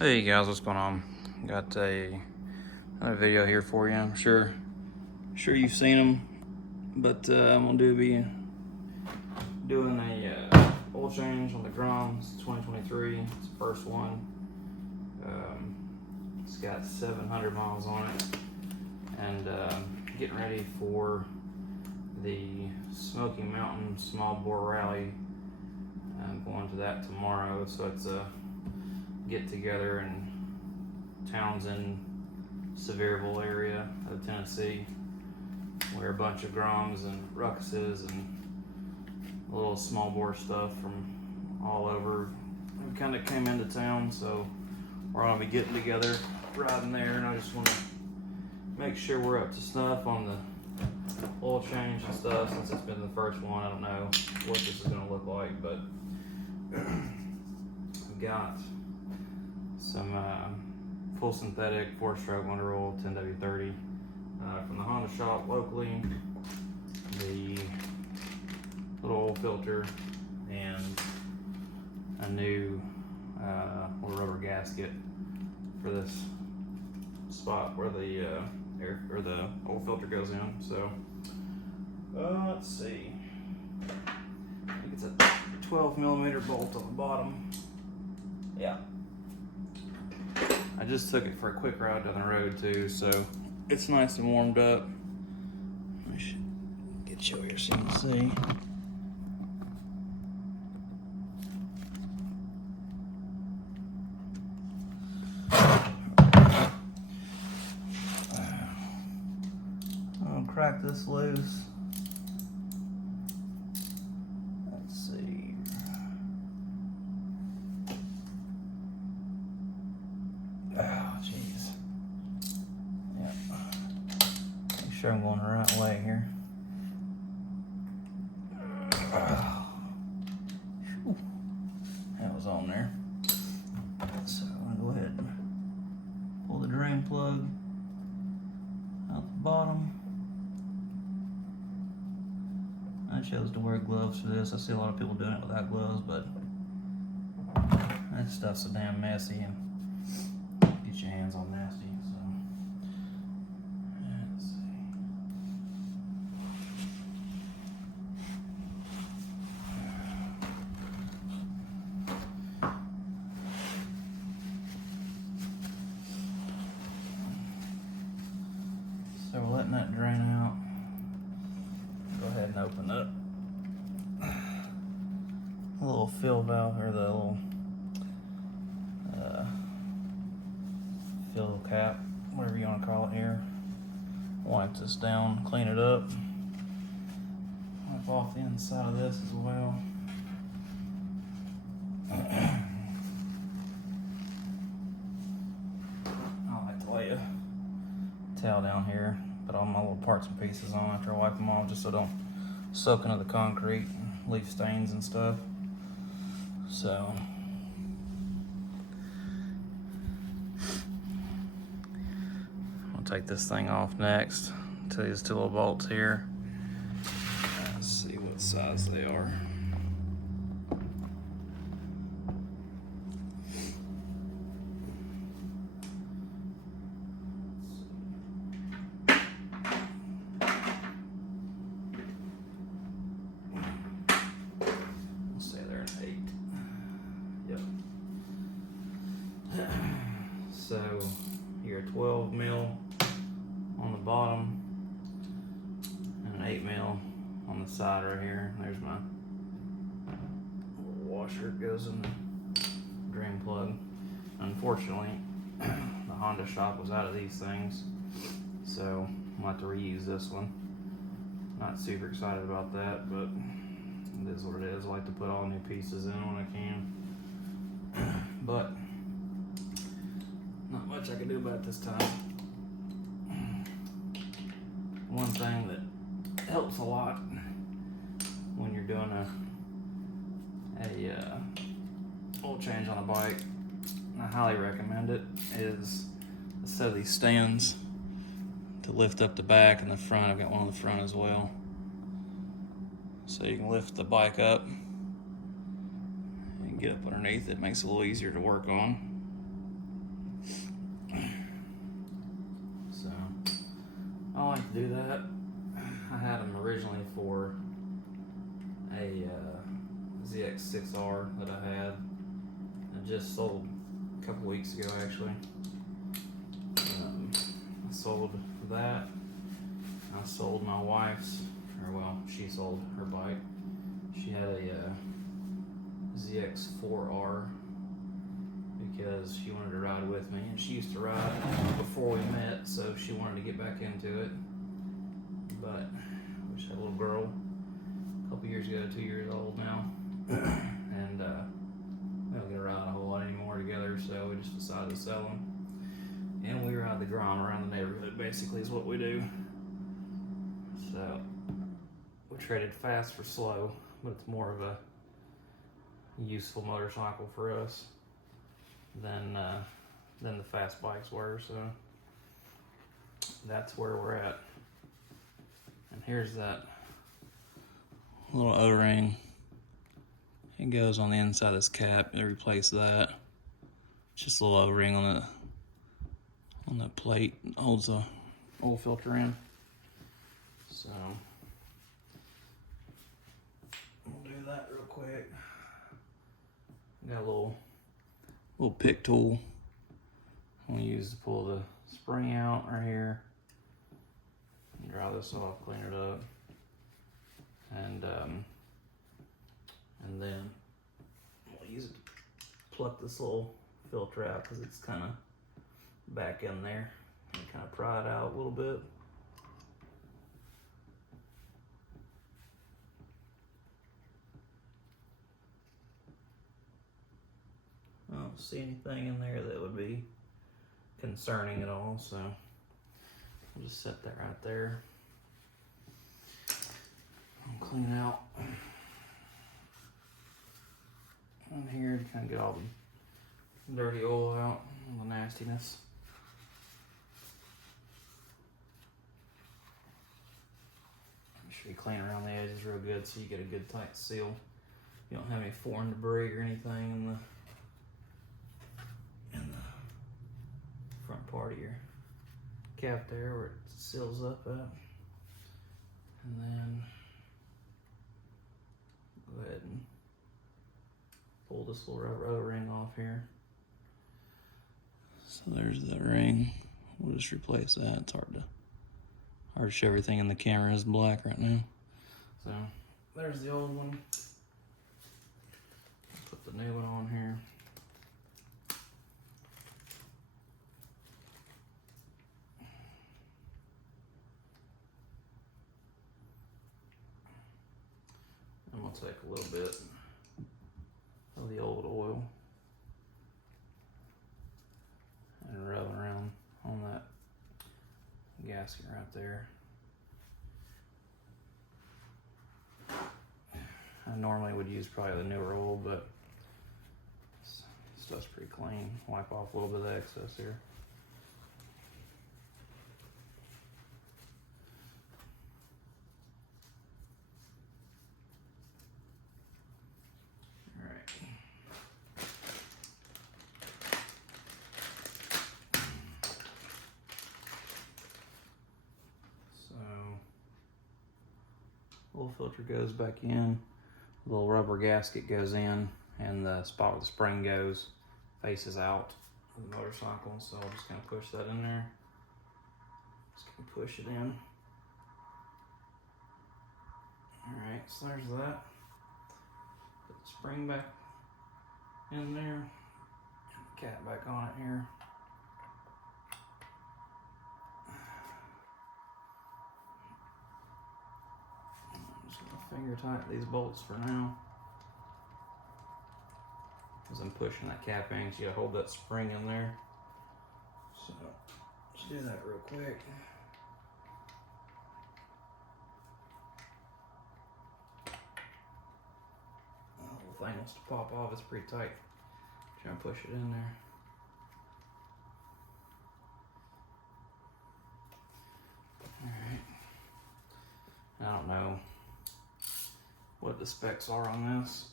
Hey guys, what's going on? Got another video here for you. I'm sure you've seen them, but I'm gonna be doing a oil change on the Grom. It's 2023. It's the first one. It's got 700 miles on it, and getting ready for the Smoky Mountain Small Bore Rally. I'm going to that tomorrow, so it's a get together in Townsend, Sevierville area of Tennessee, where a bunch of Groms and Ruckuses and little small bore stuff from all over kind of came into town. So we're gonna be getting together, riding there, and I just want to make sure we're up to snuff on the oil change and stuff. Since it's been the first one, I don't know what this is gonna look like, but I've got some full synthetic 4-stroke motor oil 10W30 from the Honda shop locally, the little oil filter, and a new little rubber gasket for this spot where the air or the oil filter goes in. So let's see, I think it's a 12mm bolt on the bottom. Yeah, I just took it for a quick ride down the road too, so it's nice and warmed up. I should get you here so you can see. I'm gonna crack this loose. Let's see. Oh, jeez. Yep. Make sure I'm going the right way here. Whew. That was on there. So I'm gonna go ahead and pull the drain plug out the bottom. I chose to wear gloves for this. I see a lot of people doing it without gloves, but that stuff's so damn messy and get your hands all nasty. So let's see. So we're letting that drain out. Go ahead and open up the little fill valve, or the little fill cap, whatever you want to call it here. Wipe this down, clean it up. Wipe off the inside of this as well. I like to lay a towel down here, put all my little parts and pieces on after I wipe them off, just so they don't soak into the concrete and leave stains and stuff. So I'll take this thing off next to these two little bolts here. Let's see what size they are. We'll say they're an 8. Yep. So you're 12mm on the bottom and an 8mm on the side right here. There's my little washer. It goes in the drain plug. Unfortunately, the Honda shop was out of these things, so I'm gonna have to reuse this one. Not super excited about that, but it is what it is. I like to put all new pieces in when I can, but not much I can do about it this time. One thing that helps a lot when you're doing a oil change on a bike, and I highly recommend it, is a set of these stands to lift up the back and the front. I've got one on the front as well, so you can lift the bike up and get up underneath it. Makes it a little easier to work on. So I like to do that. I had them originally for a ZX6R that I had. I just sold a couple weeks ago, actually. I sold that. I sold my wife's, or well, she sold her bike. She had a ZX4R because she wanted to ride with me, and she used to ride before we met, so she wanted to get back into it. But we just had a little girl a couple years ago, 2 years old now, and we don't get to ride a whole lot anymore together, so we just decided to sell them. And we ride the Grom around the neighborhood, basically, is what we do. So we traded fast for slow, but it's more of a useful motorcycle for us than the fast bikes were. So that's where we're at. And here's that little O-ring. It goes on the inside of this cap. They replace that. Just a little O-ring on the plate. It holds the oil filter in. So we'll do that real quick. Got a little pick tool we'll use to pull the spring out right here. Dry this off, clean it up, and then we'll use it to pluck this little filter out because it's kind of back in there, and kind of pry it out a little bit. I don't see anything in there that would be concerning at all, so we'll just set that right there. I'll clean out on here to kind of get all the dirty oil out, all the nastiness. Make sure you clean around the edges real good so you get a good tight seal. You don't have any foreign debris or anything in the front part of your cap there where it seals up at. And then go ahead and pull this little rubber O-ring off here. So there's the ring. We'll just replace that. It's hard to show everything in the camera is black right now. So there's the old one. Put the new one on here. And we'll take a little bit of the old oil and rub it around on that gasket right there. I normally would use probably the newer oil, but this stuff's pretty clean. Wipe off a little bit of the excess here. Oil filter goes back in, the little rubber gasket goes in, and the spot where the spring goes faces out of the motorcycle, so I'll just kind of push that in there. Just kind of push it in. Alright, so there's that. Put the spring back in there, and the cap back on it here. Finger tight these bolts for now. As I'm pushing that cap in, you gotta hold that spring in there. So let's do that real quick. The whole thing wants to pop off, it's pretty tight. Try and push it in there. Alright. I don't know what the specs are on this,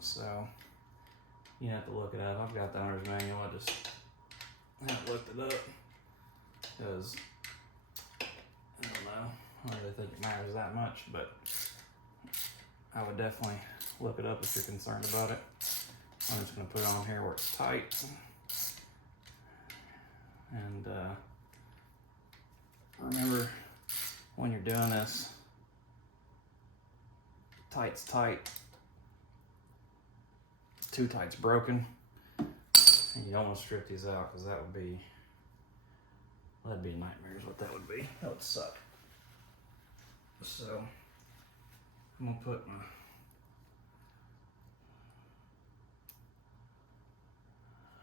so you have to look it up. I've got the owner's manual, I just haven't looked it up because I don't really think it matters that much, but I would definitely look it up if you're concerned about it. I'm just gonna put it on here where it's tight. And remember, when you're doing this, tight's tight, too tight's broken, and you don't want to strip these out because that'd be a nightmare is what that would be. That would suck. So I'm gonna put my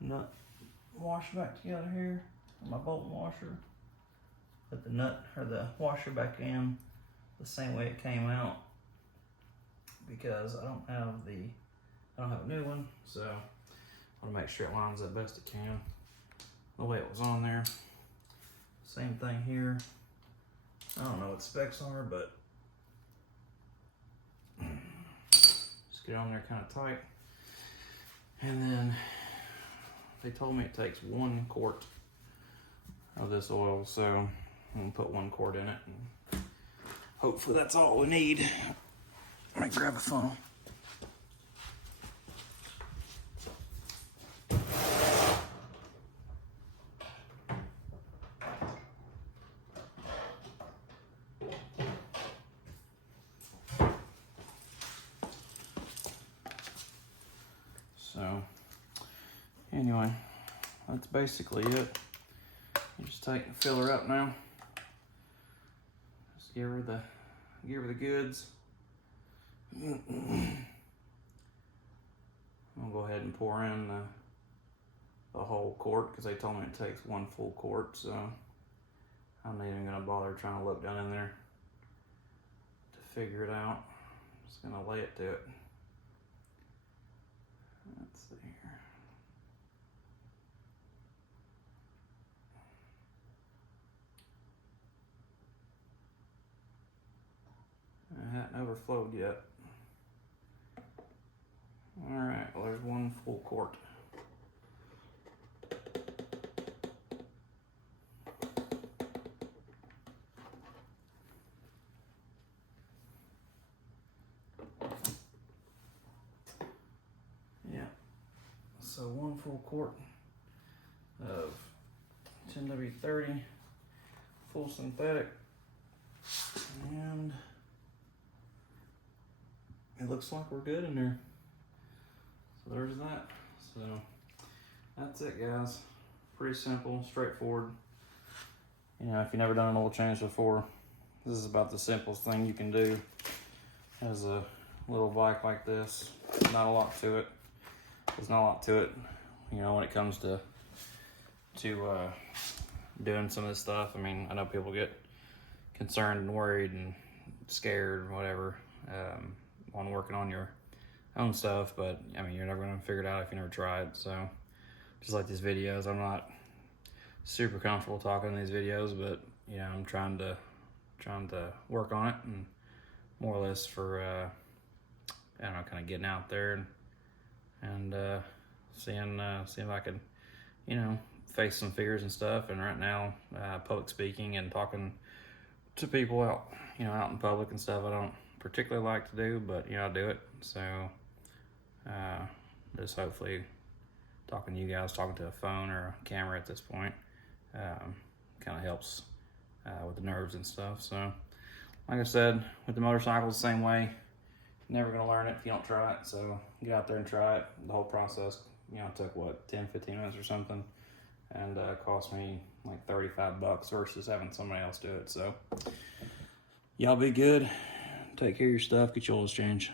nut washer back together here, my bolt washer. Put the nut or the washer back in the same way it came out, because I don't have a new one, so I want to make sure it lines up best it can the way it was on there. Same thing here. I don't know what specs are, but just get on there kind of tight. And then they told me it takes 1 quart of this oil, so I'm gonna put 1 quart in it, and hopefully that's all we need. Let me grab a funnel. So anyway, that's basically it. You just take and fill her up now. Just give her the goods. I'll go ahead and pour in the whole quart, because they told me it takes 1 full quart, so I'm not even gonna bother trying to look down in there to figure it out. I'm just gonna lay it to it. Let's see here. It hadn't overflowed yet. All right, well, there's 1 full quart. Yeah, so 1 full quart of 10W30 full synthetic, and it looks like we're good in there. So there's that. So that's it, guys. Pretty simple, straightforward. You know, if you've never done an oil change before, this is about the simplest thing you can do as a little bike like this. Not a lot to it. There's not a lot to it, you know, when it comes to doing some of this stuff. I mean, I know people get concerned and worried and scared and whatever on working on your own stuff, but I mean, you're never gonna figure it out if you never try it. So just like these videos, I'm not super comfortable talking in these videos, but you know, I'm trying to work on it, and more or less for I don't know, kind of getting out there and seeing if I can, you know, face some fears and stuff. And right now, public speaking and talking to people out in public and stuff, I don't particularly like to do, but you know, I do it. So just hopefully talking to you guys, talking to a phone or a camera at this point, kind of helps with the nerves and stuff. So like I said, with the motorcycles, the same way. Never gonna learn it if you don't try it. So get out there and try it. The whole process, you know, took what, 10-15 minutes or something, and cost me like $35 versus having somebody else do it. So y'all be good, take care of your stuff, get your oils changed.